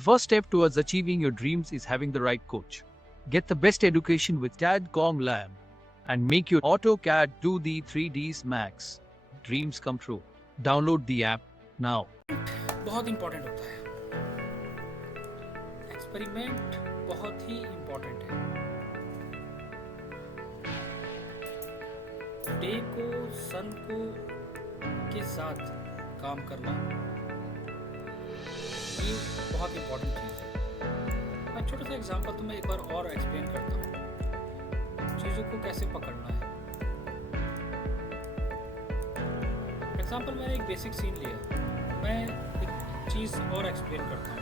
The first step towards achieving your dreams is having the right coach. Get the best education with TADCOM Lab and make your AutoCAD 2D 3Ds Max dreams come true. Download the app now. बहुत important होता है, experiment बहुत ही important है। Day को सन को के साथ काम करना ये बहुत इम्पोर्टेंट चीज़ है। मैं छोटा सा एग्जांपल तुम्हें एक बार और एक्सप्लेन करता हूँ चीज़ों को कैसे पकड़ना है। एग्जांपल मैंने एक बेसिक सीन लिया, मैं एक चीज़ और एक्सप्लेन करता हूँ।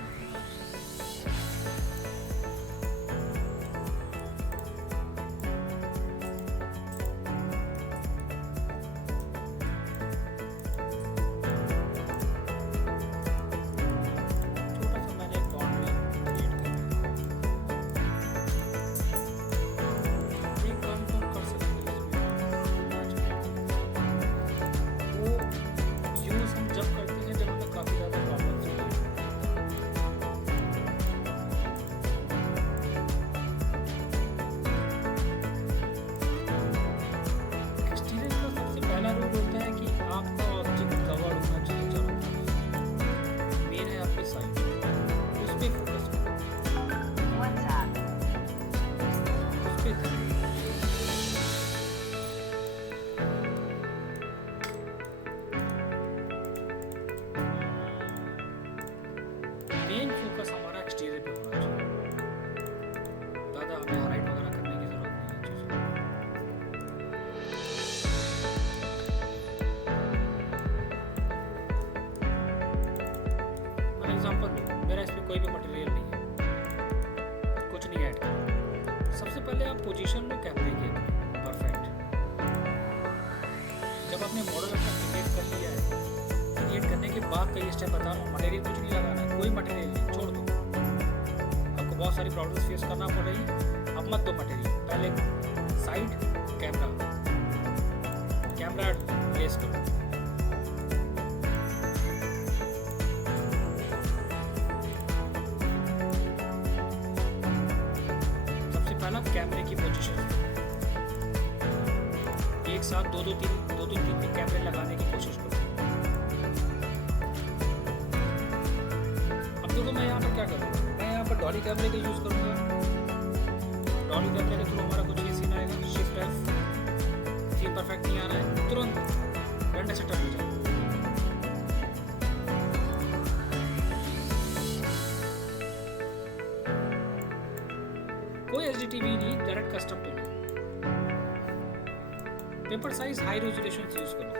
मेन फोकस हमारा एक्सटीरियर पे होना चाहिए। ज़्यादा हमें हाईलाइट वगैरह करने की ज़रूरत नहीं है चीज़ों को। फॉर एग्जाम्पल लो, मेरा इस पर कोई भी मटेरियल नहीं है, कुछ नहीं ऐड किया। सबसे पहले आप पोजीशन लो कैमरे की परफेक्ट। जब आपने मॉडल अपना क्रिएट कर लिया है, क्रिएट करने के बाद कई स्टेप बता रहा हूँ, मटेरियल कुछ नहीं लगाना है, कोई मटेरियल नहीं, छोड़ दो। आपको बहुत सारी प्रॉब्लम्स फेस करना पड़ रही है, अब मत दो मटेरियल। पहले साइड कैमरा प्लेस करो। सबसे पहला कैमरे की पोजीशन, एक साथ दो तीन कैमरे लगाने की कोशिश करो। देखो मैं यहाँ पर क्या करूँगा, मैं यहाँ पर डॉली कैमरे का यूज़ करूँगा। डॉली कैमरे के थ्रू हमारा कुछ ये सीन आएगा, शिफ्ट एफ, सीन परफेक्ट नहीं आ रहा है, तुरंत रेंडर सेटअप हो जाएगा। कोई HDTV नहीं, डायरेक्ट कस्टम पे लो। Paper size high resolution use करो।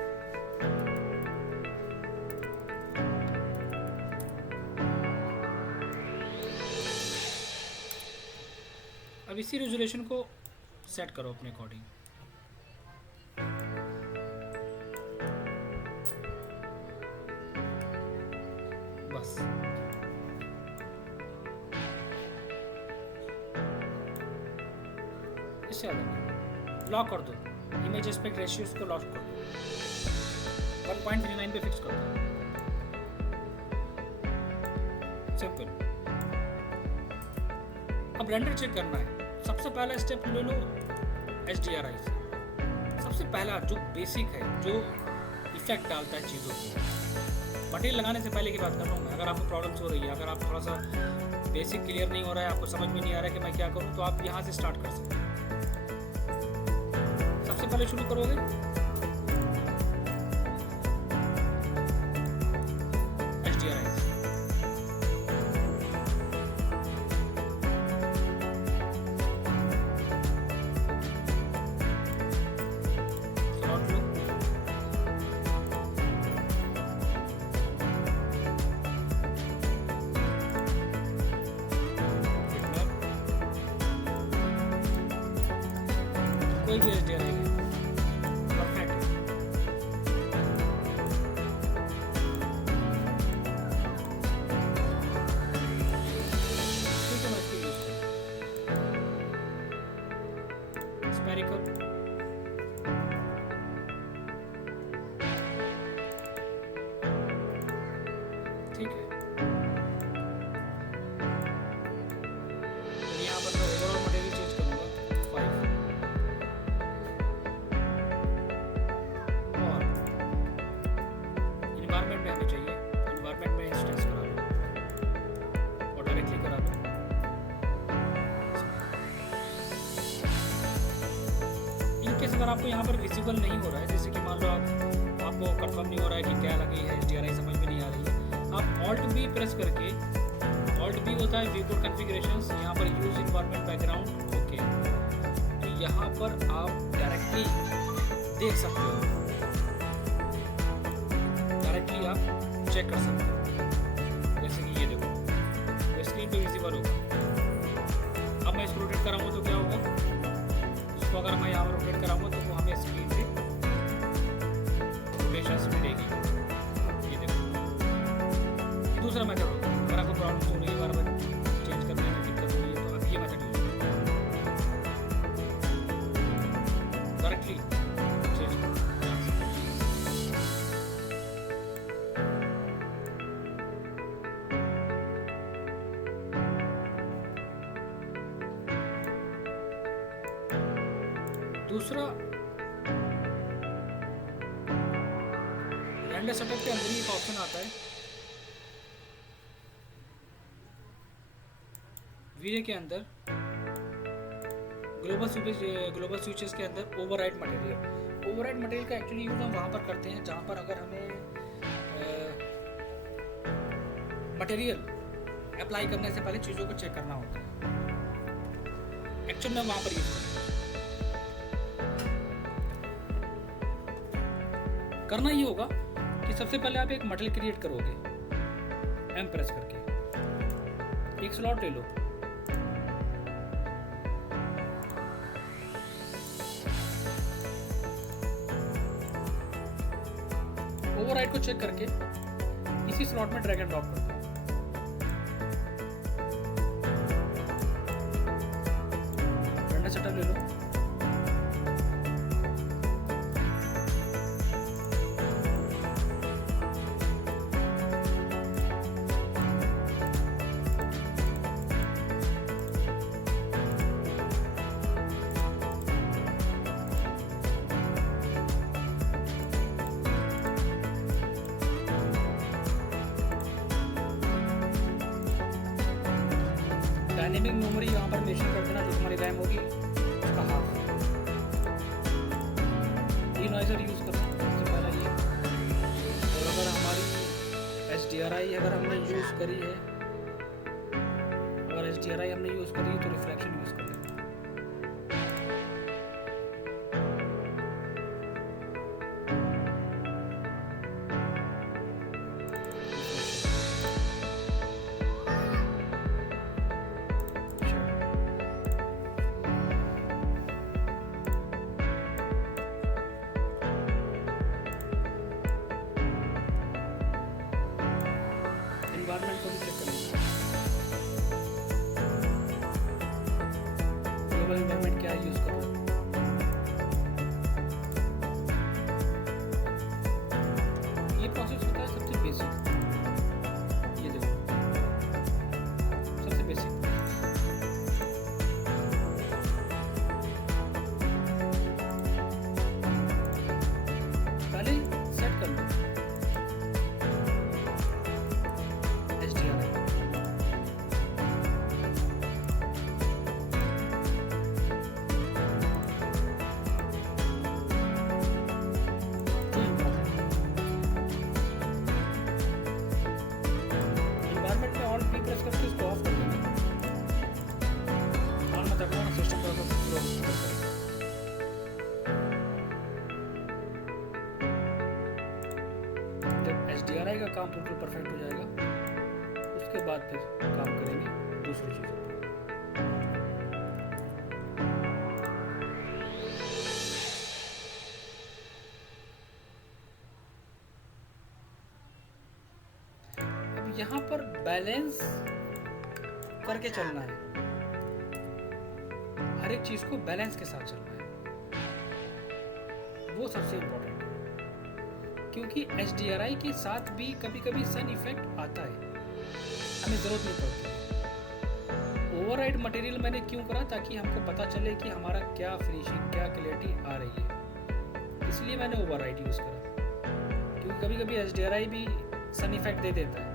अब इसी रेजोल्यूशन को सेट करो अपने अकॉर्डिंग। बस इससे ज़्यादा नहीं। लॉक कर दो, इमेज एस्पेक्ट रेशियोज को लॉक कर दो, 1.39 पे फिक्स कर दो। सिंपल। अब रेंडर चेक करना है। सबसे पहला स्टेप ले लो HDRI से। सबसे पहला जो बेसिक है, जो इफेक्ट डालता है चीज़ों को। मटेरियल लगाने से पहले की बात कर रहा हूँ मैं। अगर आपको प्रॉब्लम्स हो रही है, अगर आप थोड़ा सा बेसिक क्लियर नहीं हो रहा है, आपको समझ में नहीं आ रहा है कि मैं क्या करूँ, तो आप यहाँ से स्टार्ट कर सकते हैं। सबसे पहले शुरू करोगे HDRI से। कोई भी HDRI परफेक्ट है। ठीक है, मैं इसको यूज करूँ। स्पेरिकल, ठीक है। अगर आपको यहाँ पर विजिबल नहीं हो रहा है, जैसे कि मान लो आपको कंफर्म नहीं हो रहा है कि क्या लगी है, HDRI समझ में नहीं आ रही है, आप Alt B प्रेस करके, Alt B होता है viewport configurations, यहाँ पर यूज इन्वायरमेंट बैकग्राउंड, ओके, तो यहाँ पर आप डायरेक्टली देख सकते हो, डायरेक्टली आप चेक कर सकते हो, जैसे कि ये देखो, तो स्क्रीन पे विजिबल होगा। अब मैं इसको रोटेट कराऊंगा तो क्या होगा, इसको अगर मैं यहाँ पर रोटेट कराऊंगा तो वो हमें स्क्रीन पे रोटेशंस मिलेगी। ये देखो, ये दूसरा मेथड होगा। अगर आपको प्रॉब्लम हो रही है, बार बार चेंज करने में दिक्कत हो रही है, तो आप ये मेथड यूज करो, डायरेक्टली चेंज करो। दूसरा, रेंडर सेटअप के अंदर ही एक ऑप्शन आता है वीडियो के अंदर, ग्लोबल स्विचेस के अंदर ओवरराइड मटेरियल। ओवरराइड मटेरियल का एक्चुअली यूज हम वहाँ पर करते हैं जहाँ पर अगर हमें मटेरियल अप्लाई करने से पहले चीज़ों को चेक करना होता है। एक्चुअल में वहाँ पर यूज करना ये होगा कि सबसे पहले आप एक मटेरियल क्रिएट करोगे, M प्रेस करके एक स्लॉट ले लो, ओवरराइड को चेक करके इसी स्लॉट में ड्रैग एंड ड्रॉप कर दो। रेंडर सेटअप ले लो, डायनेमिक मेमोरी यहाँ पर मेंशन कर देना, जो हमारी रैम होगी उसका हाफ। डिनॉइजर यूज़ करना सबसे पहला ये। और अगर हमारी HDRI अगर हमने यूज़ करी है, अगर HDRI हमने यूज़ करी है तो रिफ्लेक्शन यूज़ कर लेना। एनवायरनमेंट को भी चेक करेंगे, ग्लोबल एनवायरनमेंट क्या यूज़ कर रहे हैं। ये प्रोसेस होता है सबसे बेसिक, ये देखो सबसे बेसिक। पहले सेट कर लो HDRI, एनवायरनमेंट में ऑल भी प्रेस करके इसको ऑफ कर देना। ऑन मत रखना, सिस्टम का पूरा करेगा। जब HDRI का काम बिल्कुल परफेक्ट हो जाएगा, उसके बाद फिर काम करेंगे दूसरी चीज़ों पर। अब यहाँ पर बैलेंस करके चलना है, हर एक चीज़ को बैलेंस के साथ चलना है, वो सबसे इम्पोर्टेंट है। क्योंकि HDRI के साथ भी कभी कभी सन इफेक्ट आता है, हमें ज़रूरत नहीं पड़ती। ओवरराइड मटेरियल मैंने क्यों करा, ताकि हमको पता चले कि हमारा क्या फिनिशिंग, क्या क्लैरिटी आ रही है, इसलिए मैंने ओवरराइड यूज़ करा। क्योंकि कभी कभी HDRI भी सन इफेक्ट दे देता है,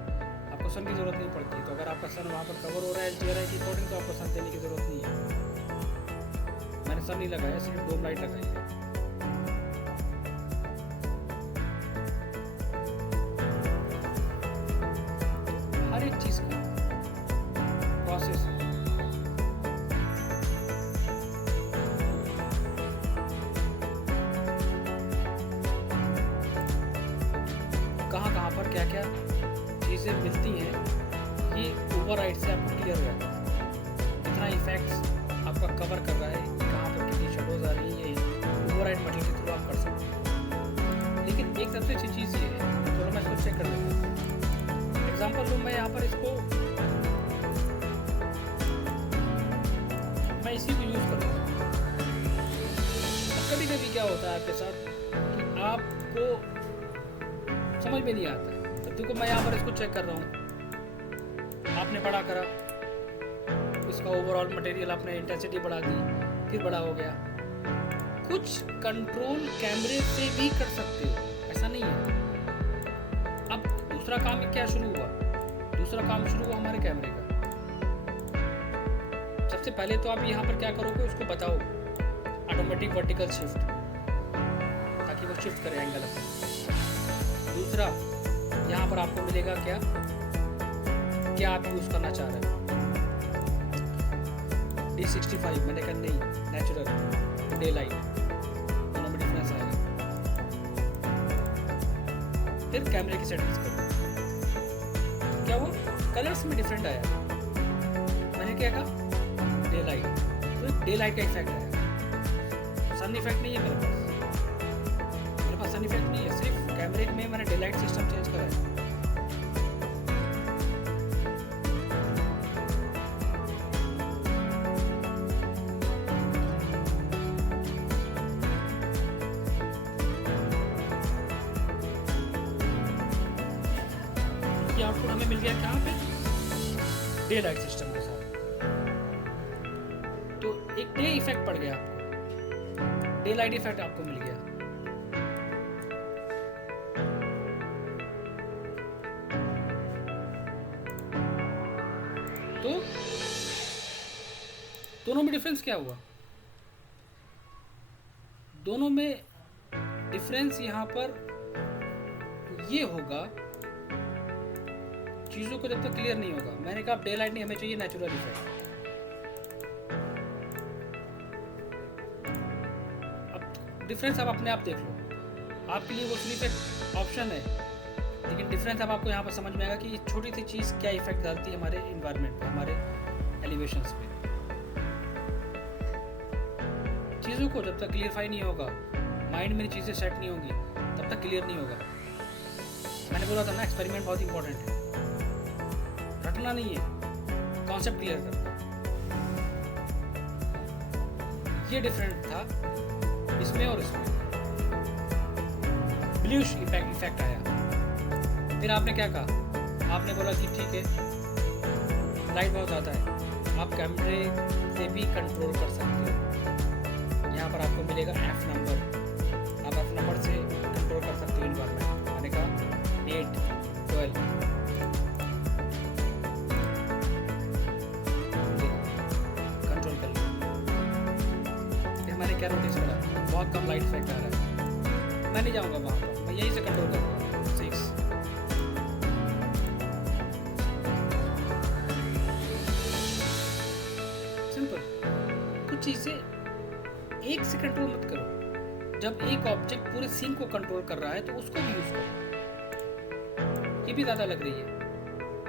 आपको सन की ज़रूरत नहीं पड़ती। तो अगर आपका सन वहाँ पर कवर हो रहा है HDRI के अकॉर्डिंग, तो आपको सन देने की ज़रूरत नहीं है। मैंने सन नहीं लगाया, सिर्फ डोम लाइट लगाई है। क्या क्या चीज़ें मिलती हैं, ये ओवरराइड से आपको क्लियर हो जाता है कितना इफेक्ट्स आपका कवर कर रहा है, कहाँ पर कितनी शेडोज आ रही है, ये ओवरराइड मॉडल के थ्रू आप कर सकते हैं। लेकिन एक सबसे अच्छी चीज़ ये है, चलो मैं इसको चेक कर लेता हूँ। एग्जाम्पल लूँ मैं यहाँ पर इसको, मैं इसी को यूज़ करूँगा। कभी कभी क्या होता है आपके साथ कि आपको समझ में नहीं आता है, तो देखो मैं यहाँ पर इसको चेक कर रहा हूँ, आपने बड़ा करा, इसका ओवरऑल मटेरियल आपने इंटेंसिटी बढ़ा दी, फिर बड़ा हो गया। कुछ कंट्रोल कैमरे से भी कर सकते हो, ऐसा नहीं है। अब दूसरा काम क्या शुरू हुआ, दूसरा काम शुरू हुआ हमारे कैमरे का। सबसे पहले तो आप यहाँ पर क्या करोगे, उसको बताओ ऑटोमेटिक वर्टिकल शिफ्ट, ताकि वो शिफ्ट करे एंगल अपना। दूसरा यहाँ पर आपको मिलेगा क्या आप यूज़ करना चाह रहे हो। D65 मैंने कहा नहीं, नेचुरल डे लाइट, दोनों में डिफरेंस आएगा। फिर कैमरे की सेटिंग्स करो, क्या वो कलर्स में डिफरेंट आया, मैंने क्या कहा डे लाइट, तो डे लाइट का इफेक्ट आया। सन इफेक्ट नहीं है मेरे पास सन इफेक्ट नहीं है, सिर्फ कैमरे में मैंने डे लाइट सिस्टम चेंज करा है। ये आउटपुट हमें मिल गया कहाँ पे, डे लाइट सिस्टम के साथ। तो एक डे इफेक्ट पड़ गया आपको, डे लाइट इफेक्ट आपको मिल गया। तो दोनों में डिफरेंस क्या हुआ, दोनों में डिफरेंस यहाँ पर ये होगा, चीजों को जब तक क्लियर नहीं होगा। मैंने कहा डे लाइट नहीं, हमें चाहिए नेचुरल इफेक्ट। डिफरेंस आप अपने आप देख लो, आपके लिए वो सिर्फ ऑप्शन है, लेकिन डिफरेंस अब आपको यहाँ पर समझ में आएगा कि ये छोटी सी चीज़ क्या इफेक्ट डालती है हमारे इन्वायरमेंट पे, हमारे एलिवेशंस पे। चीज़ों को जब तक क्लियरफाई नहीं होगा, माइंड में चीज़ें सेट नहीं होंगी, तब तक क्लियर नहीं होगा। मैंने बोला था ना, एक्सपेरिमेंट बहुत इंपॉर्टेंट है, रटना नहीं है, कॉन्सेप्ट क्लियर करना। ये डिफरेंट था इसमें और इसमें, ब्लूइश इफेक्ट आया। फिर आपने क्या कहा, आपने बोला कि ठीक है लाइट बहुत ज़्यादा है, आप कैमरे से भी कंट्रोल कर सकते हो। यहाँ पर आपको मिलेगा F नंबर, आप F नंबर से कंट्रोल कर सकते हो इन्वायरमेंट। मैंने कहा 8, 12, कंट्रोल कर लिया। फिर मैंने क्या नोटिस करा, बहुत कम लाइट इफेक्ट आ रहा है, मैं नहीं जाऊँगा वहाँ पर, मैं यहीं से कंट्रोल करूँगा 6। चीज़ें एक से कंट्रोल मत करो, जब एक ऑब्जेक्ट पूरे सीन को कंट्रोल कर रहा है तो उसको भी यूज करो। ये भी ज़्यादा लग रही है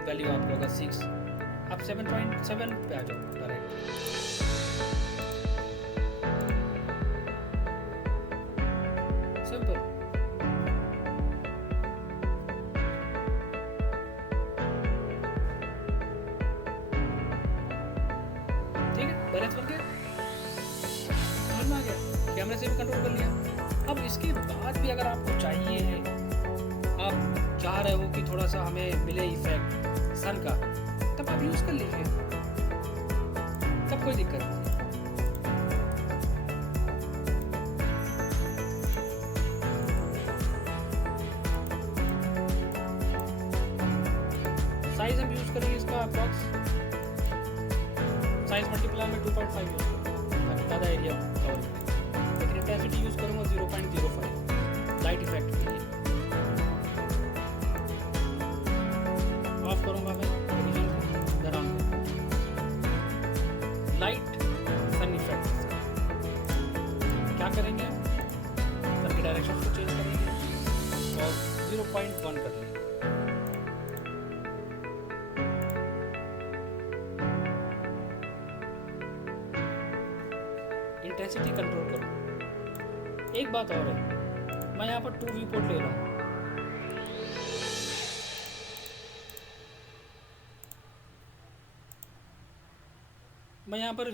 वैल्यू आपको, अगर 6 आप 7.7 पे आ जाओ डायरेक्ट। सिंपल। ठीक है, बैलेंस बन गया, समझ में आ गया, कैमरे से भी कंट्रोल कर लिया। अब इसके बाद भी अगर आपको चाहिए, आप चाह रहे हो कि थोड़ा सा हमें मिले इफेक्ट सन का, तब आप यूज कर लीजिए, तब कोई दिक्कत नहीं। साइज हम यूज करेंगे इसका अप्रॉक्स, साइज मल्टीप्लाई में 2.5 यूज करूँगा ताकि ज़्यादा एरिया कवर करें, लेकिन इंटेंसिटी यूज करूँगा 0.05 लाइट इफेक्ट के लिए। ऑफ करूँगा मैं डिवीजन लाइट सन इफेक्ट। क्या करेंगे, सन की डायरेक्शन को चेंज करेंगे और 0.1 कर लेंगे। इंटेंसिटी कंट्रोल करो। एक बात और है, मैं यहाँ पर 2 व्यू पोर्ट ले रहा हूँ। मैं यहाँ पर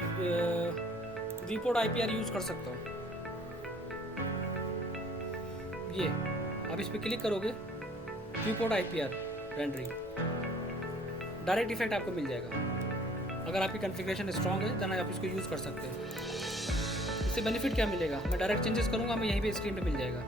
व्यू पोर्ट IPR यूज़ कर सकता हूँ। ये आप इस पर क्लिक करोगे, view port IPR rendering, direct effect आपको मिल जाएगा। अगर आपकी कॉन्फ़िगरेशन स्ट्रॉन्ग है देन आप इसको यूज़ कर सकते हैं। इससे बेनिफिट क्या मिलेगा, मैं डायरेक्ट चेंजेस करूँगा, मैं यहीं पे स्क्रीन पे मिल जाएगा।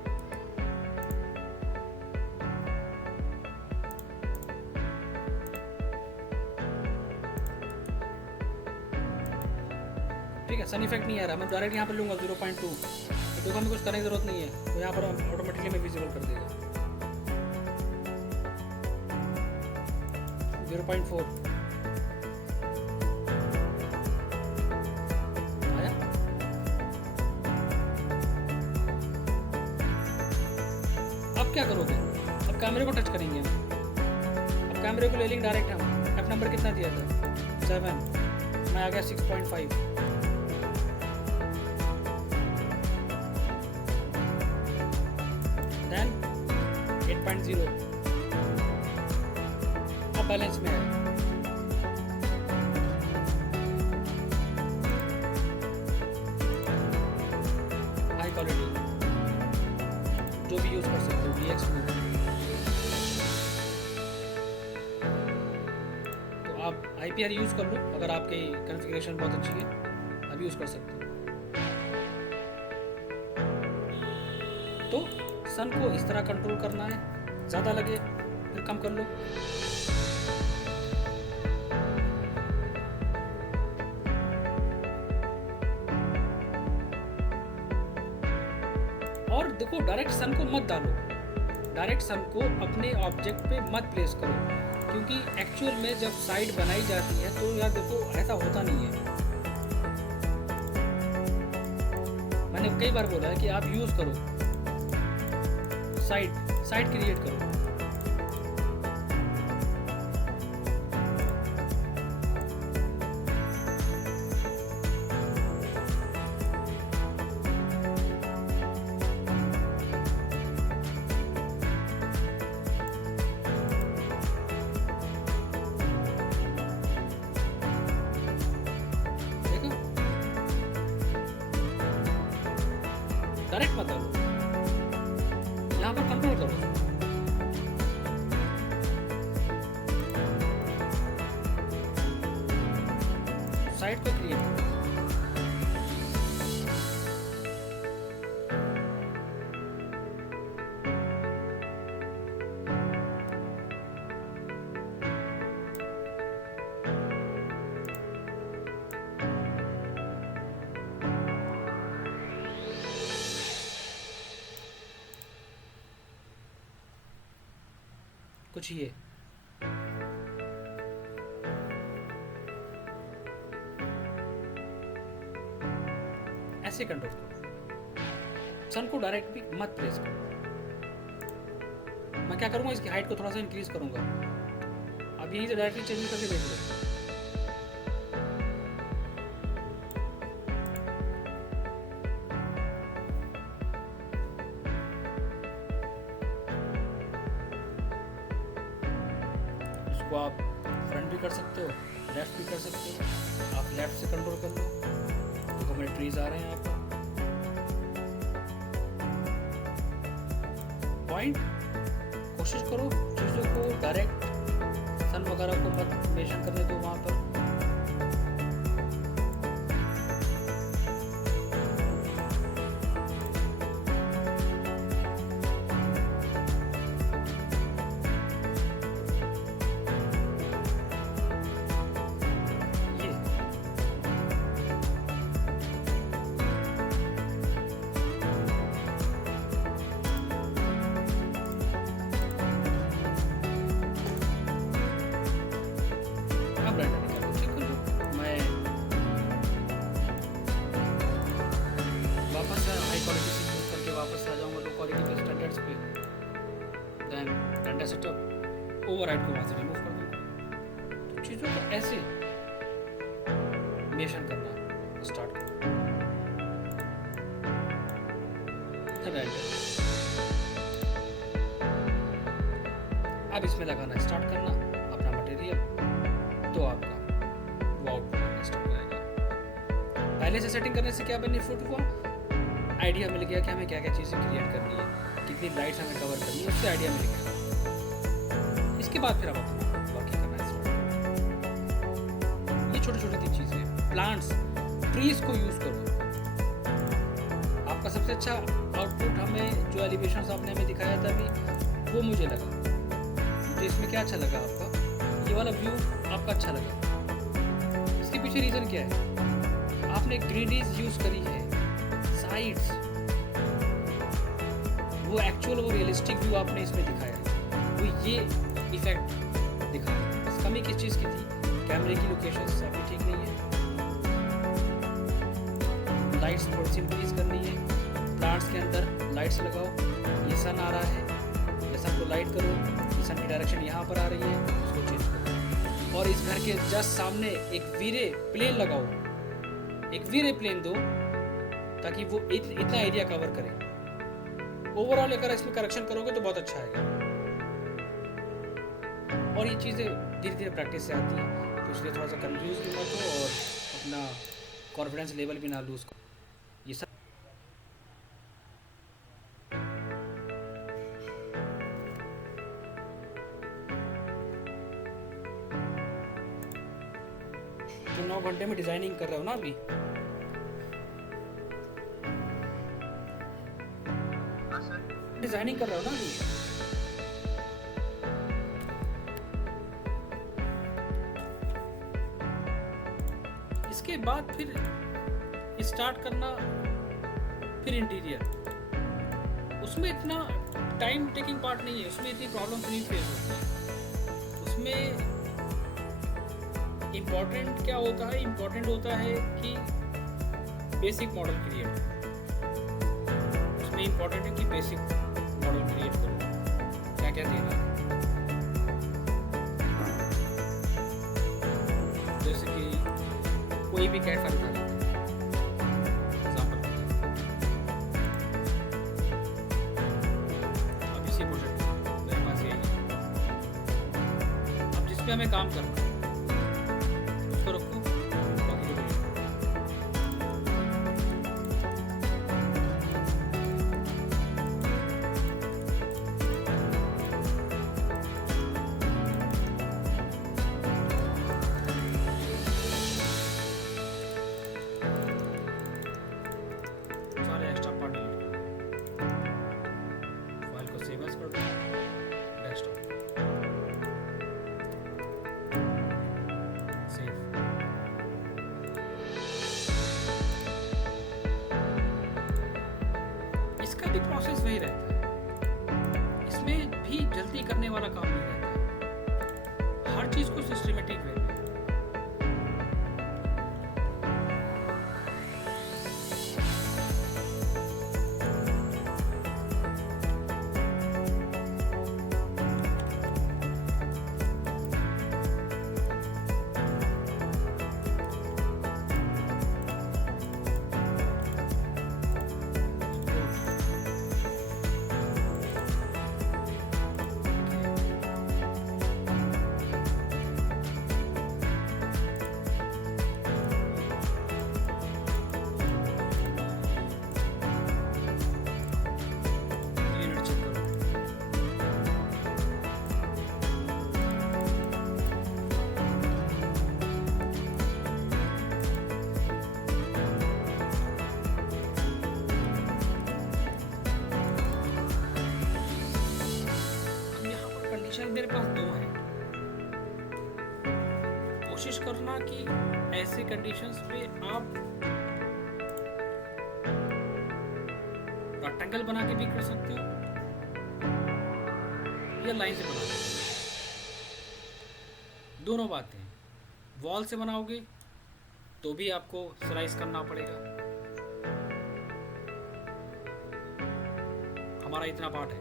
ठीक है, सन इफेक्ट नहीं आ रहा, मैं डायरेक्ट यहाँ पर लूँगा 0.2, तो देखो हमें कुछ करने की ज़रूरत नहीं है, तो यहाँ पर ऑटोमेटिकली मैं विजिबल कर देगा। 0.4 आया। अब क्या करोगे, अब कैमरे को टच करेंगे हम। अब कैमरे को ले लेंगे डायरेक्ट हम। एफ नंबर कितना दिया था, 7, मैं आ गया 6.5। देन 8.0, अब बैलेंस में है। हाई क्वालिटी जो भी यूज़ कर सकते हो, DX में। तो आप IPR यूज़ कर लो, अगर आपकी कॉन्फ़िगरेशन बहुत अच्छी है आप यूज़ कर सकते हो। तो सन को इस तरह कंट्रोल करना है, ज़्यादा लगे फिर कम कर लो। और देखो, डायरेक्ट सन को मत डालो, डायरेक्ट सन को अपने ऑब्जेक्ट पे मत प्लेस करो, क्योंकि एक्चुअल में जब साइड बनाई जाती है तो यार देखो ऐसा होता नहीं है। मैंने कई बार बोला है कि आप यूज़ करो, साइड क्रिएट करो। डायरेक्ट मत करो, यहाँ पर कंट्रोल करो। साइड पे क्रिएट करो। कुछ ये ऐसे कंट्रोल करो, सन को डायरेक्ट भी मत प्लेस करो। मैं क्या करूंगा, इसकी हाइट को थोड़ा सा इंक्रीज करूंगा। अब यहीं से डायरेक्टली चेंज करके देख लो। इसको आप फ्रंट भी कर सकते हो, लेफ्ट भी कर सकते हो। आप लेफ्ट से कंट्रोल कर लो, देखो मेरे ट्रीज आ रहे हैं यहाँ पर। पॉइंट कोशिश करो चीज़ों को डायरेक्ट सन वगैरह को मत मेंशन करने दो वहाँ पर। मैं वापस हाई क्वालिटी से यूज़ करके वापस आ जाऊँगा लो क्वालिटी के स्टैंडर्ड्स पे। देन रेंडर सेटअप ओवरराइड को वहाँ से रिमूव कर दूँगा। तो चीज़ों को ऐसे मेंशन करना स्टार्ट करो। कर एंटर। अब इसमें लगाना स्टार्ट करना अपना मटेरियल, तो आपका वो आउटपुट आना स्टार्ट हो जाएगा। पहले से सेटिंग करने से क्या बेनिफिट हुआ, आइडिया मिल गया कि हमें क्या क्या चीज़ें क्रिएट करनी है, कितनी लाइट्स हमें कवर करनी है, उससे आइडिया मिल गया। इसके बाद फिर आप अपना वर्किंग करना स्टार्ट। ये छोटी छोटी चीज़ें, प्लांट्स, ट्रीज को यूज़ करो। आपका सबसे अच्छा आउटपुट हमें जो एलिवेशंस आपने हमें दिखाया था अभी, वो मुझे लगा, मुझे इसमें क्या अच्छा लगा, आपका ये वाला व्यू आपका अच्छा लगा। इसके पीछे रीज़न क्या है, आपने ग्रीनरीज यूज़ करी है, साइड्स, वो एक्चुअल वो रियलिस्टिक व्यू आपने इसमें दिखाया है, वो ये इफेक्ट दिखा। बस कमी किस चीज़ की थी, कैमरे की लोकेशन अभी ठीक नहीं है, लाइट्स थोड़ी सी इंक्रीज करनी है, प्लांट्स के अंदर लाइट्स लगाओ, ये सन आ रहा है, ये सन को लाइट करो, ये सन की डायरेक्शन यहाँ पर आ रही है, उसको चेंज करो। और इस घर के जस्ट सामने एक वीरे प्लेन लगाओ, एक वीरे प्लेन दो, ताकि वो इतना एरिया कवर करे। ओवरऑल अगर इसमें करेक्शन करोगे तो बहुत अच्छा आएगा। और ये चीज़ें धीरे धीरे प्रैक्टिस से आती हैं, तो इसलिए थोड़ा सा कंफ्यूज भी मत हो और अपना कॉन्फिडेंस लेवल भी ना लूज करो। ये सब तो 9 घंटे में डिजाइनिंग कर रहे हो ना अभी, डिजाइनिंग कर रहे हो ना अभी, इसके बाद फिर स्टार्ट करना फिर इंटीरियर। उसमें इतना टाइम टेकिंग पार्ट नहीं है, उसमें इतनी प्रॉब्लम्स नहीं फेस होती है। उसमें इम्पोर्टेंट क्या होता है, इम्पोर्टेंट होता है कि बेसिक मॉडल क्रिएट, उसमें इम्पोर्टेंट है कि बेसिक मॉडल क्रिएट करो, क्या क्या देना है। जैसे कि कोई भी कैट फाइल उठा लेते हैं, एग्जाम्पल, अब इसी प्रोजेक्ट मेरे पास ये है, अब जिस पे हमें काम करना है उसको रखो, बाकी को delete करो। सारे एक्स्ट्रा पार्ट डिलीट करो, फाइल को सेव एज कर दो, डेस्कटॉप सेव। इसका भी प्रोसेस वही रहता है, इसमें भी जल्दी करने वाला काम नहीं रहता, हर चीज को सिस्टमेटिक वे में। यूनिट चेक करो, अब यहाँ पर कंडीशन मेरे पास दो है, कोशिश करना कि ऐसे कंडीशंस पे आप रेक्टेंगल बना के भी कर सकते हो या लाइन से बना सकते हो, दोनों बातें। वॉल से बनाओगे तो भी आपको स्लाइस करना पड़ेगा, हमारा इतना पार्ट है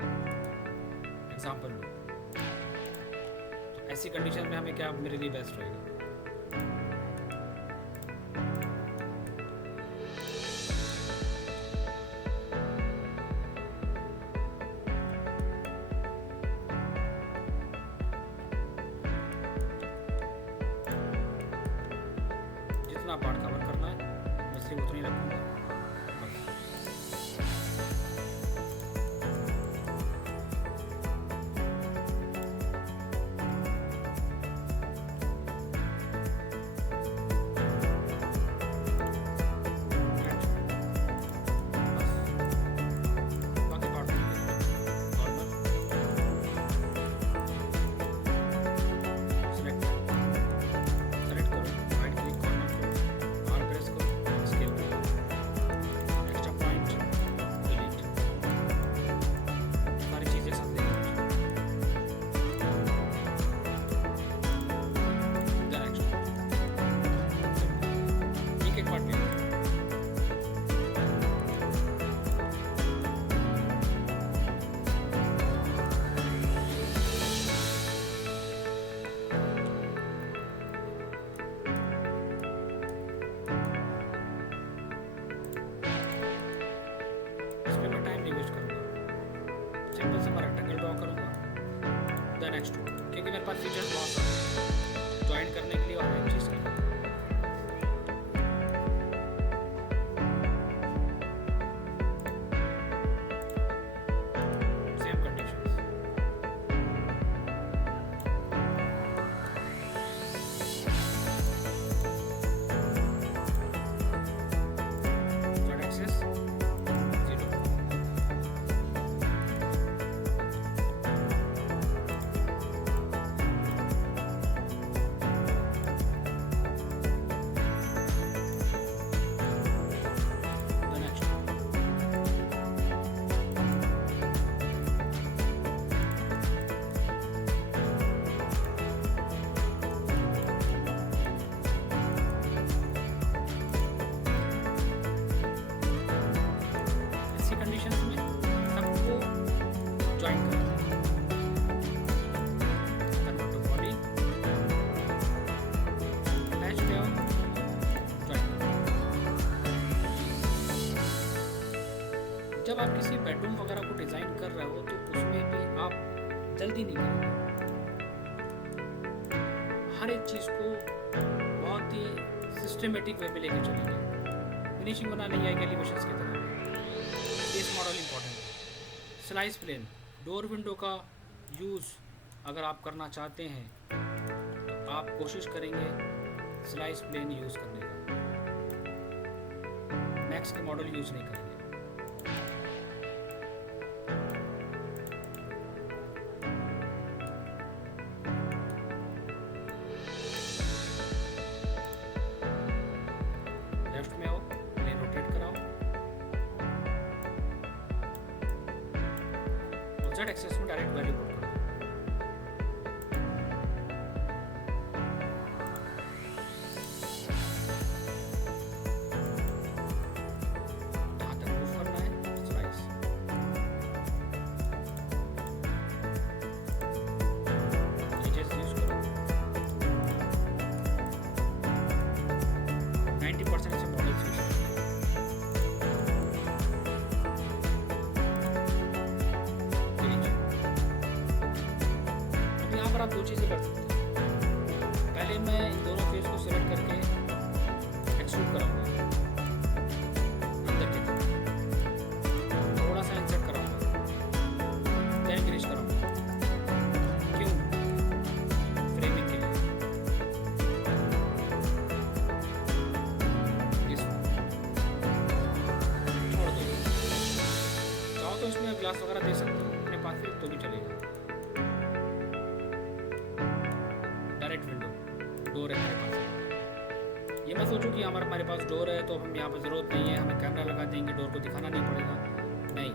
एग्जाम्पल लो, तो ऐसी कंडीशन में हमें क्या मेरे लिए बेस्ट रहेगा, जितना पार्ट कवर करना है मैं सिर्फ उतना ही रखूँगा बस। बाकी पार्ट कॉर्नर सेलेक्ट सेलेक्ट करो, राइट क्लिक कॉर्नर को आर प्रेस करो, स्केल करो, एक्स्ट्रा पॉइंट डिलीट, सारी चीज़ें साथ लेकर देन एक्स्ट्रा एक एक पार्ट ले इस पे मैं टाइम नहीं वेस्ट करूँगा, सिंपल से मैं रेक्टेंगल ड्रॉ करूँगा देन एक्सट्रूड, क्योंकि मेरे पास फीचर्स बहुत सारे ज्वाइन करने के लिए और एक चीज़ के लिए। Same conditions Z axis 0 then extrude ऐसी कंडीशंस में सबको ज्वाइन करें, कन्वर्ट टू बॉडी, अटैच पे आओ, ज्वाइन करो। जब आप किसी बेडरूम वगैरह को डिज़ाइन कर रहे हो तो उसमें भी आप जल्दी नहीं करेंगे, हर एक चीज़ को बहुत ही सिस्टमेटिक वे में लेके चलेंगे, फिनिशिंग बनाने जाएगी एलिवेशंस की तरह। बेस मॉडल इंपॉर्टेंट है। स्लाइस प्लेन डोर विंडो का यूज़ अगर आप करना चाहते हैं तो आप कोशिश करेंगे स्लाइस प्लेन यूज़ करने का, मैक्स के मॉडल यूज़ नहीं करेंगे। लेफ्ट में आओ, प्लेन रोटेट कराओ और जेड एक्सेस में डायरेक्ट वैल्यू पुट करो। जहाँ तक मूव करना है स्लाइस, एजेस यूज करो, 90% से मॉडल्स यूज करो। अब यहाँ पर आप दो चीज़ें कर सकते हैं। पहले मैं इन दोनों फेस को सिलेक्ट करके एक्सट्रूड कराऊंगा अंदर की तरफ, थोड़ा सा इंसर्ट कराऊंगा, देन इंक्रीज कराऊंगा। क्यों? फ्रेमिंग के लिए। इस छोड़ दो, चाहो तो इसमें ग्लास वगैरह दे सकते हो अपने पास से, तो भी चलेगा। डायरेक्ट विंडो डोर है मेरे पास, ये मैं सोचूं कि हमारे पास डोर है तो हम यहाँ पर ज़रूरत नहीं है, हमें कैमरा लगा देंगे, डोर को दिखाना नहीं पड़ेगा, नहीं।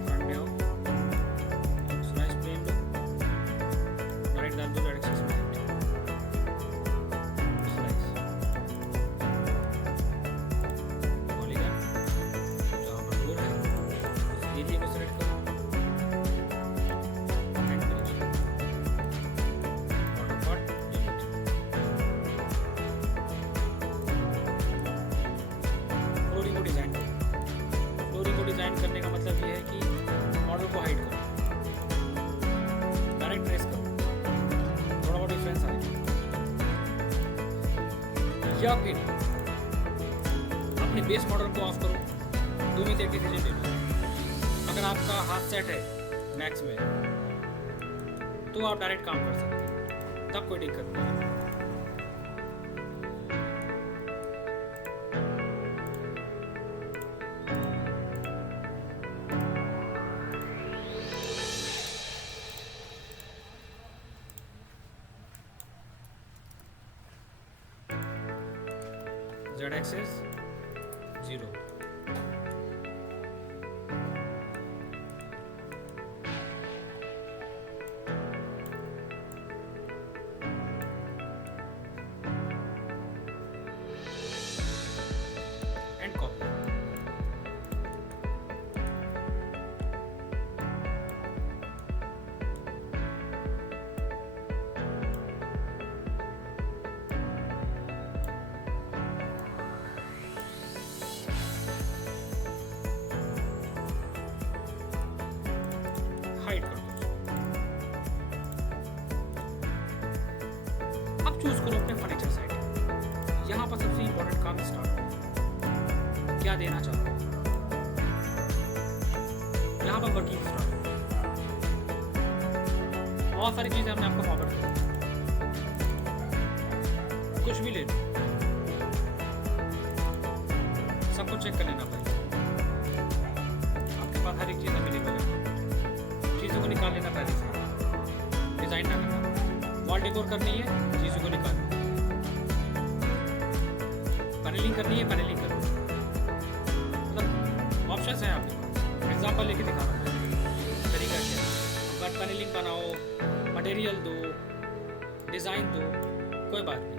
फ्रंट में आओ, स्लाइस प्लेन लो, डायरेक्ट डाल दो, डायरेक्ट एक्सेस में डिज़ाइन करने का मतलब ये है कि मॉडल को हाइड करो, डायरेक्ट ट्रेस करो, थोड़ा बहुत डिफरेंस आएगा। या फिर अपने बेस मॉडल को ऑफ करो, 2 में से एक डिसीजन ले लो। अगर आपका हाथ सेट है मैक्स में तो आप डायरेक्ट काम कर सकते हैं, तब कोई दिक्कत नहीं है। Z axis 0, and copy. Hide कर दो। अब चूज करो अपने फर्नीचर साइड। यहाँ पर सबसे इंपॉर्टेंट काम स्टार्ट करो, क्या देना चाहते हो। यहाँ पर वर्किंग स्टार्ट करो। बहुत सारी चीजें हमने आपको फॉरवर्ड कर दी, कुछ भी ले लो, सबको चेक कर लेना पड़ेगा। आपके पास हर एक चीज अवेलेबल है, चीज़ों को निकाल लेना पहले से, डिज़ाइन ना करना। वॉल डेकोर करनी है, चीज़ों को निकालो। पैनलिंग करनी है, पैनलिंग करो। मतलब ऑप्शंस हैं आपके पास। एग्जांपल लेके दिखा रहा हूँ तरीका क्या है। बट पैनलिंग बनाओ, मटेरियल दो, डिज़ाइन दो, कोई बात नहीं।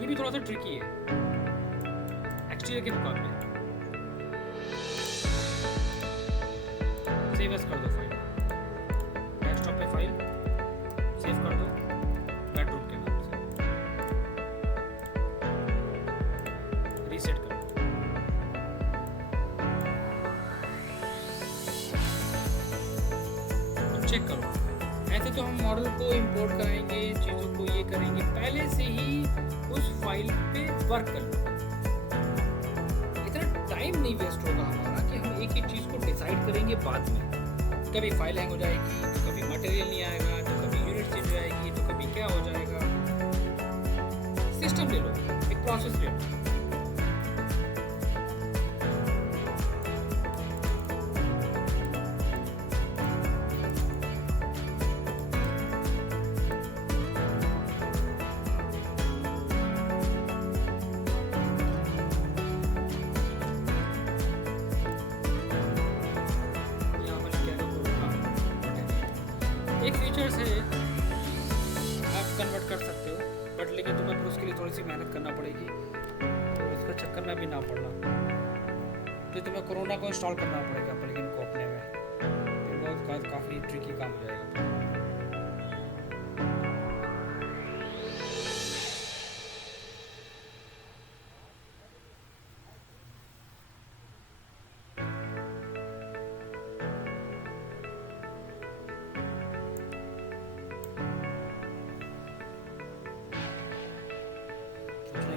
ये भी थोड़ा सा ट्रिकी है एक्सटीरियर के मुकाबले। सेव एज कर दो फाइल, डेस्कटॉप पे फाइल सेव कर दो बेडरूम के नाम से, रीसेट करो। अब चेक करो। ऐसे तो हम मॉडल को इंपोर्ट कराएंगे, चीज़ों को ये करेंगे, पहले से ही उस फाइल पे वर्क कर लो। इतना टाइम नहीं वेस्ट होगा हमारा कि हम एक एक चीज़ को डिसाइड करेंगे बाद में। कभी फाइल हैंग हो जाएगी, तो कभी मटेरियल नहीं आएगा, तो कभी यूनिट चेंज हो जाएगी, तो कभी क्या हो जाएगा। सिस्टम ले लो, एक प्रोसेस ले लो। एक फीचर्स है, आप कन्वर्ट कर सकते हो, बट लेकिन तुम्हें फिर उसके लिए थोड़ी सी मेहनत करना पड़ेगी और उसका चक्कर में भी ना पड़ना। तो तुम्हें कोरोना को इंस्टॉल करना पड़ेगा प्लगइन को अपने में, फिर बहुत काफ़ी ट्रिकी काम हो जाएगा।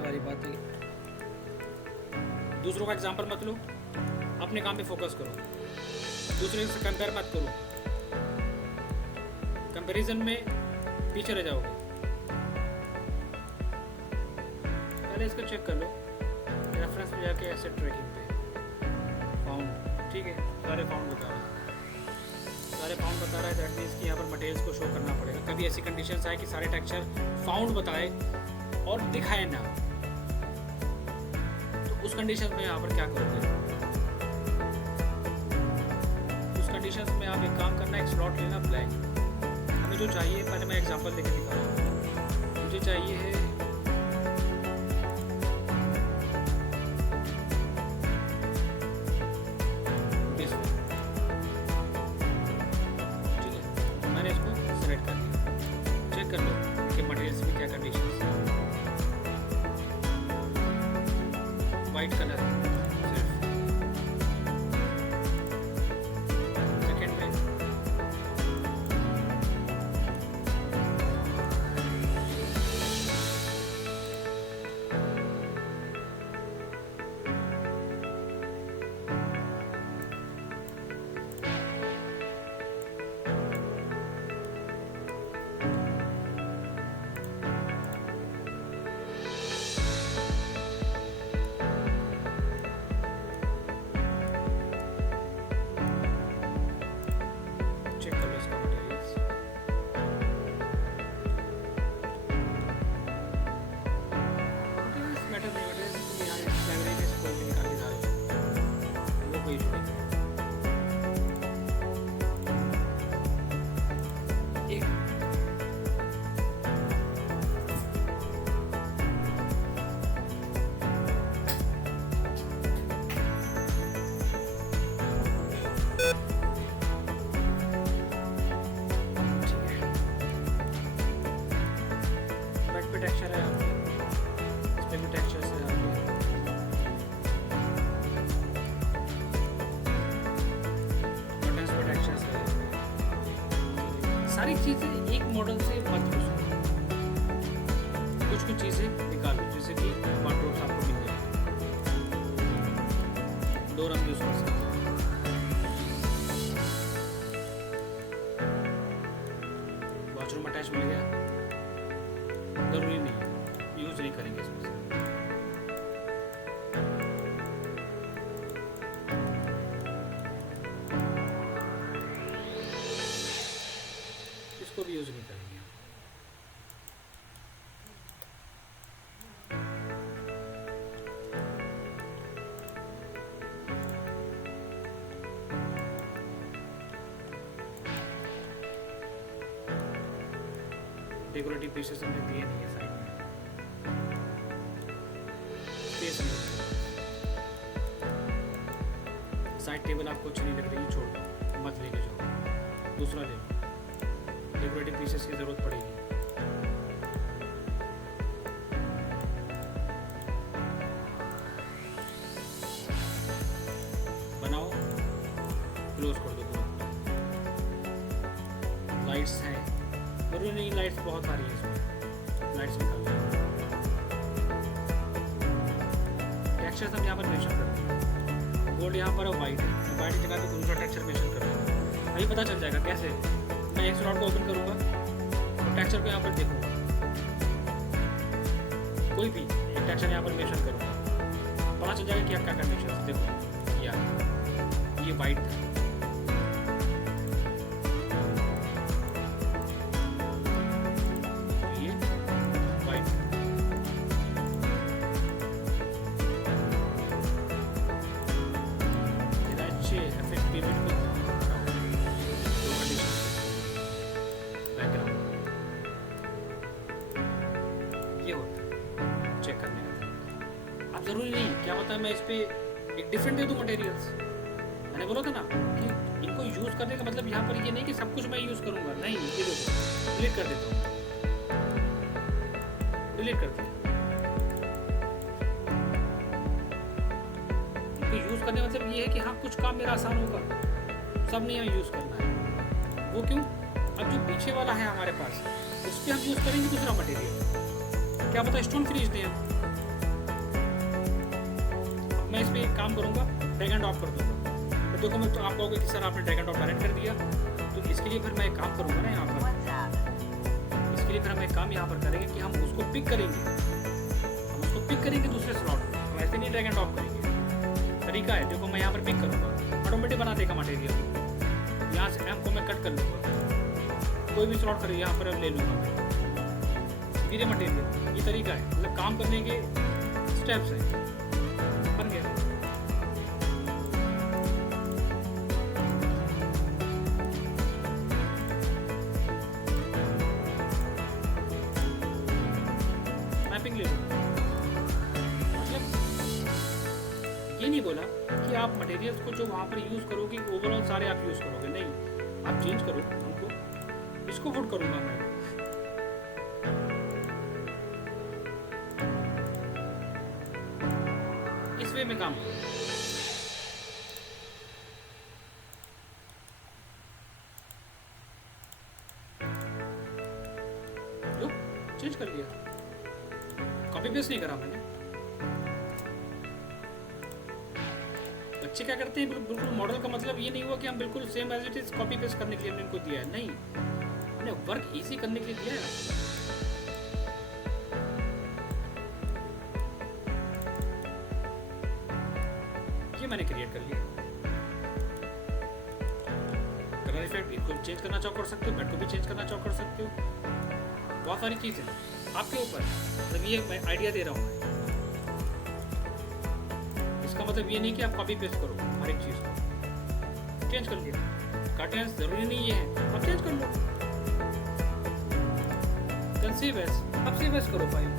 वाली बात है। दूसरों का एग्जांपल मत लो, अपने काम पे फोकस करो, दूसरे से कंपेयर मत करो। कंपैरिजन में पीछे रह जाओगे। पहले इसको चेक कर लो, रेफरेंस पे जाके एसेट ट्रैकिंग पे फाउंड, ठीक है, सारे फाउंड बता रहा है, दैट मीन्स कि यहाँ पर मटेरियल्स को शो करना पड़ेगा। कभी ऐसी कंडीशंस आए कि सारे टेक्सचर फाउंड बताए और दिखाए ना, उस कंडीशन में यहाँ पर क्या करोगे? उस कंडीशन में आप एक काम करना, एक स्लॉट लेना ब्लैंक। हमें जो चाहिए, पहले मैं एग्जांपल देके दिखा रहा हूँ। मुझे चाहिए है दिस वन, ठीक है, मैंने इसको सेलेक्ट कर दिया। चेक कर लो कि मटेरियल्स में क्या कंडीशन है। वाइट कलर सिर्फ सेकेंड में चेक कर लो इसका मटेरियल्स। मटेरियल्स मैटर नहीं, मटेरियल्स तुम यहाँ लाइब्रेरी में से कोई भी निकाल के डाल दो, वो कोई इशू नहीं है। एक बेड पे टेक्सचर है आपके, इस पे भी टेक्सचर्स है आपके। बटन्स पे टेक्सचर्स है। सारी चीज़ें एक मॉडल से मत यूज करो, कुछ कुछ चीज़ें निकालो, जैसे कि वार्डरोब्स आपको मिल जाएगी, डोर हम यूज़ कर सकते हैं। वॉशरूम अटैच मिल गया, जरूरी नहीं है, यूज नहीं करेंगे इसमें से। इसको भी यूज नहीं करेंगे। डेकोरेटिव पीसेस हमने दिए नहीं है साइड में, स्पेस नहीं है। साइड टेबल आपको अच्छी नहीं लग रही, छोड़ दो, मत लेके जाओ, दूसरा ले लो। डेकोरेटिव पीसेस की जरूरत पड़ेगी। बनाओ, क्लोज कर दो पूरा। लाइट्स हैं, जरूरी नहीं लाइट्स बहुत सारी है इसमें, लाइट्स निकाल लो। टेक्सचर्स हम यहाँ पर मेंशन कर देंगे, गोल्ड यहाँ पर वाइट है, वाइट की जगह पे दूसरा टेक्सचर मेंशन कर दूँगा। अभी पता चल जाएगा कैसे। मैं एक स्लॉट को ओपन करूँगा और टेक्सचर को यहाँ पर देखूँगा, कोई भी एक टेक्सचर यहाँ पर मेंशन करूँगा, पता चल जाएगा कि क्या क्या मेंशन है। देखो ये वाइट था, ये वाइट, अच्छे इफेक्ट पेमेंट को बैकग्राउंड ये होता है चेक करने का। अब जरूरी नहीं, क्या होता है मैं इस पे एक डिफरेंट दे दूँ मटेरियल्स। मैंने बोला था ना कि इनको यूज़ करने का मतलब यहाँ पर ये नहीं कि सब कुछ मैं यूज़ करूँगा, नहीं, ये देखो डिलीट कर देता हूँ, डिलीट कर दिया। इनको यूज़ करने का मतलब ये है कि हाँ कुछ काम मेरा आसान होगा, सब नहीं हमें यूज़ करना है। वो क्यों? अब जो पीछे वाला है हमारे पास, उस पर हम यूज़ करेंगे दूसरा मटेरियल, क्या पता स्टोन फिनिश दें हम। मैं इस पर एक काम करूँगा, ड्रैग एंड ड्रॉप कर दूँगा। तो देखो मैं तो आप कहोगे कि सर आपने ड्रैग एंड ड्रॉप डायरेक्ट कर दिया, तो इसके लिए फिर मैं एक काम करूँगा ना यहाँ पर, इसके लिए फिर हम एक काम यहाँ पर करेंगे कि हम उसको पिक करेंगे, हम उसको पिक करेंगे दूसरे स्लॉट में, हम ऐसे नहीं ड्रैग एंड ड्रॉप करेंगे। तरीका है, देखो मैं यहाँ पर पिक करूँगा, ऑटोमेटिक बना देगा मटेरियल। यहाँ से एम को मैं कट कर लूँगा, कोई भी स्लॉट करें यहाँ पर अब ले लूँगा मैं धीरे मटेरियल। ये तरीका है, मतलब काम करने के स्टेप्स हैं। बन गया। मैपिंग ले लो, मतलब ये नहीं बोला कि आप मटेरियल्स को जो वहाँ पर यूज़ करोगे ओवरऑल सारे आप यूज़ करोगे, नहीं, आप चेंज करो उनको। इसको वुड करूँगा मैं, इस वे वे में काम करो। लो चेंज कर लिया, कॉपी पेस्ट नहीं करा मैंने। बच्चे क्या करते हैं, बिल्कुल मॉडल का मतलब ये नहीं हुआ कि हम बिल्कुल same as it is copy paste करने के लिए हमने इनको दिया है, नहीं, हमने वर्क इजी करने के लिए दिया है। ये मैंने क्रिएट कर लिया। कलर इफेक्ट इनको चेंज करना चाहो कर सकते हो, बेड को भी चेंज करना चाहो कर सकते हो, बहुत सारी चीजें आपके ऊपर। मतलब ये मैं आइडिया दे रहा हूँ, इसका मतलब ये नहीं कि आप कॉपी पेस्ट करो हर एक चीज को। चेंज कर लिया, कर्टेन्स जरूरी नहीं ये है, आप चेंज कर लो। देन सेव एज, आप सेव एज करो फाइल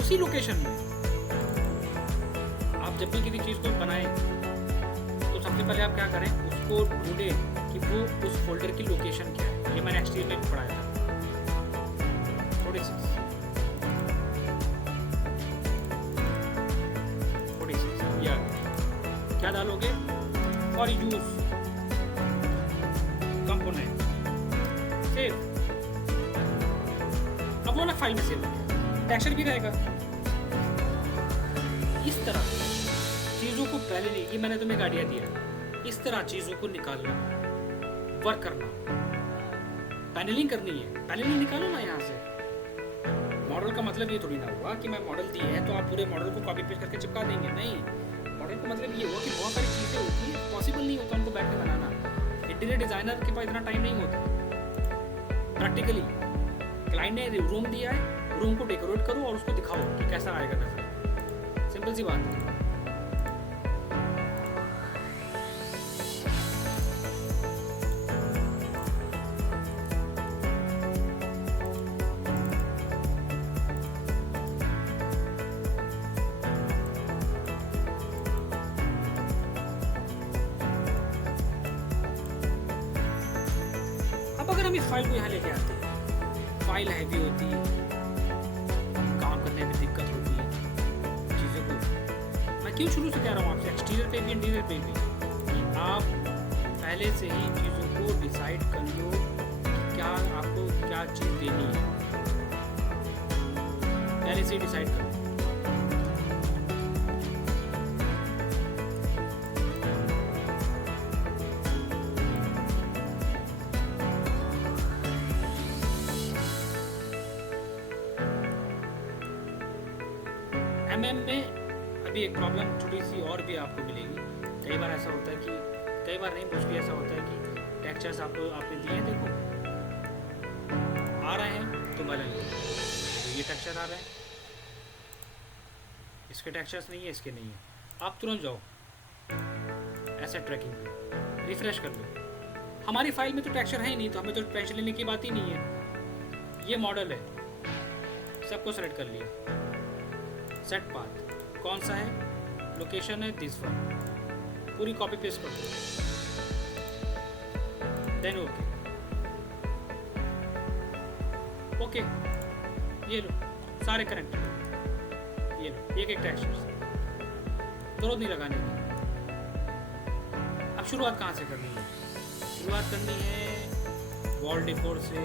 उसी लोकेशन में। आप जब भी किसी चीज को बनाएं तो सबसे पहले आप क्या करें, उसको ढूंढें कि वो उस फोल्डर की लोकेशन क्या है। ये मैंने HTML में पढ़ाया था थोड़ी सी या क्या डालोगे, फॉर यूज कंपोनेंट सेव। अब वो अलग फाइल में सेव हो गया, टेक्सचर भी रहेगा। इस तरह चीज़ों को पहले नहीं, ये मैंने तुम्हें एक आइडिया दिया, इस तरह चीज़ों को निकालना, वर्क करना, पैनलिंग करनी है। पैनलिंग निकालो ना यहाँ से। मॉडल का मतलब ये थोड़ी ना हुआ कि मैं मॉडल दिए है तो आप पूरे मॉडल को कॉपी पेस्ट करके चिपका देंगे, नहीं। मॉडल का मतलब ये हुआ कि बहुत सारी चीज़ें होती हैं, पॉसिबल नहीं होता उनको बैठ के बनाना। इंटीरियर डिज़ाइनर के पास इतना टाइम नहीं होता। प्रैक्टिकली क्लाइंट ने रूम दिया है, रूम को डेकोरेट करो और उसको दिखाओ कि कैसा आएगा नजर। सिंपल सी बात है। अब अगर हम इस फाइल को यहाँ लेके आते हैं, फाइल हैवी होती है, काम करने में दिक्कत होती है, चीज़ों को मैं क्यों शुरू से कह रहा हूँ आपसे, एक्सटीरियर पे भी इंटीरियर पे भी, कि आप पहले से ही चीज़ों को डिसाइड कर लो कि क्या आपको क्या चीज़ देनी है, पहले से ही डिसाइड कर लो। MM में अभी एक प्रॉब्लम थोड़ी सी और भी आपको मिलेगी। कई बार ऐसा होता है कि, कई बार नहीं, मुझे भी ऐसा होता है कि टेक्सचर्स आपको आपने दिए हैं, देखो आ रहे हैं तो वाला नहीं, तो ये टेक्सचर आ रहे हैं, इसके टेक्सचर्स नहीं है, इसके नहीं है। आप तुरंत जाओ एसेट ट्रैकिंग पे, रिफ्रेश कर लो। हमारी फाइल में तो टेक्सचर है ही नहीं, तो हमें तो टेंशन लेने की बात ही नहीं है। ये मॉडल है, सबको सेलेक्ट कर लिया। सेट पाथ कौन सा है, लोकेशन है दिस वन, पूरी कॉपी पेस्ट कर दो, देन ओके। ओके ये लो सारे कनेक्ट, ये लो एक एक टेक्सचर, जरूरत नहीं लगाने की। अब शुरुआत कहाँ से करनी है, शुरुआत करनी है वॉल डेकोर से।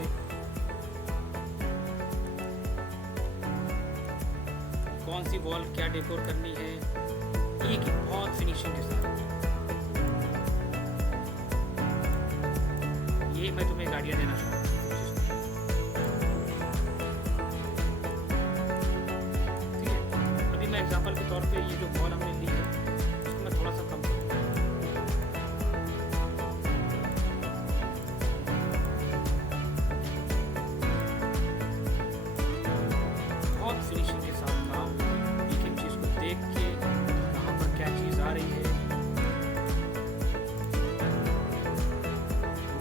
कौन सी वॉल क्या डेकोर करनी है, एक बहुत फिनिशिंग के साथ। ये मैं तुम्हें एक आइडिया देना चाहता हूँ। ठीक है, अभी मैं एग्जांपल के तौर पे ये जो वॉल हमने ली है उसको मैं थोड़ा सा कम करूँगा। बहुत फिनिशिंग के साथ काम, एक एक चीज़ को देख के कहाँ पर क्या चीज़ आ रही है।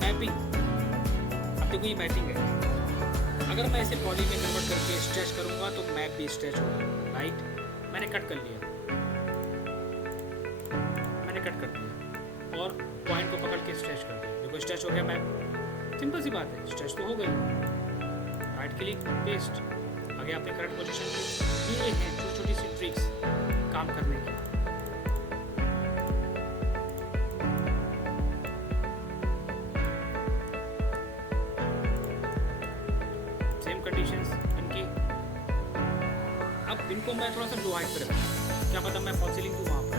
मैपिंग, अब देखो ये मैपिंग है, अगर मैं इसे पॉली में कन्वर्ट करके स्ट्रेच करूँगा तो मैप भी स्ट्रेच होगा, राइट। मैंने कट कर लिया, मैंने कट कर दिया और पॉइंट को पकड़ के स्ट्रेच कर दिया, देखो स्ट्रेच हो गया मैप। सिंपल सी बात है, स्ट्रेच तो हो गई। राइट क्लिक पेस्ट, आगे आपने करंट पोजीशन पे। ये हैं छोटी छोटी सी ट्रिक्स काम काम करने की। सेम कंडीशंस इनकी। अब इनको मैं थोड़ा सा लो हाइट पे रखूँ, क्या पता मैं फॉल सीलिंग दूँ वहाँ पर,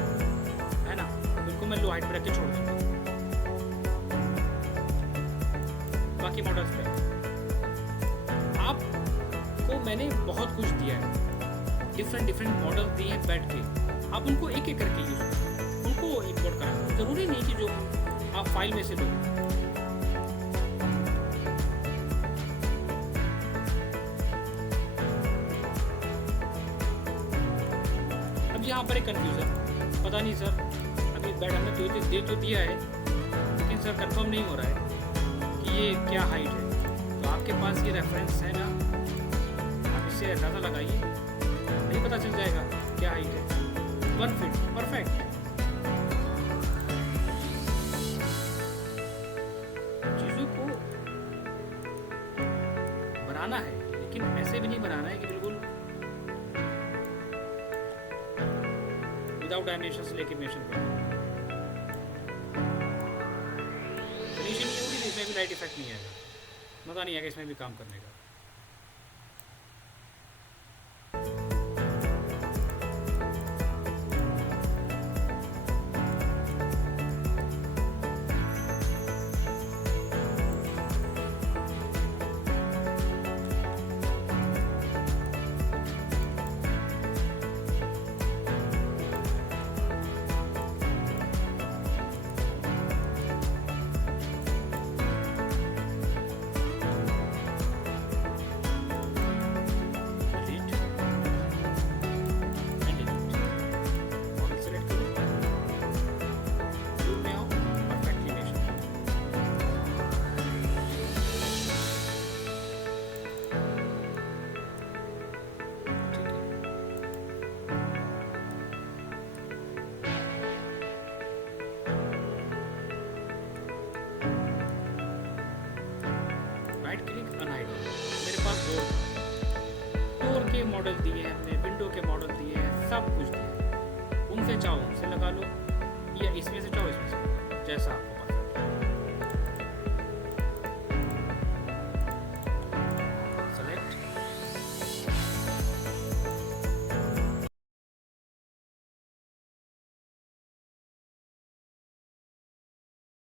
है ना। इनको मैं लो हाइट पे रख के छोड़ दूँगा। बाकी मॉडल्स पे आपको मैंने बहुत कुछ दिया है, डिफरेंट मॉडल दिए हैं बेड के। आप उनको एक एक करके यूज करो, उनको इंपोर्ट करा। जरूरी नहीं कि जो आप फाइल में से लो। अब यहाँ पर एक कंफ्यूजन, पता नहीं सर अभी बेड हमने दे तो दिया है, लेकिन सर कंफर्म नहीं हो रहा है कि ये क्या हाइट है। तो आपके पास ये रेफरेंस है ना, आप इससे अंदाज़ा लगाइए, नहीं पता चल जाएगा क्या हाइट है। 1 फीट परफेक्ट। चीज़ों को बनाना है, लेकिन ऐसे भी नहीं बनाना है कि बिल्कुल विदाउट डायमेंशन से लेके मेंशन करना। फिनिशिंग नहीं होगी तो इसमें भी लाइट इफेक्ट नहीं आएगा, मज़ा नहीं आएगा इसमें भी काम करने का। मेरे पास डोर के मॉडल दिए हैं हमने, विंडो के मॉडल दिए हैं, सब कुछ दिया है। उनसे चाहो उनसे लगा लो, या इसमें से चाहो इसमें से, जैसा आपको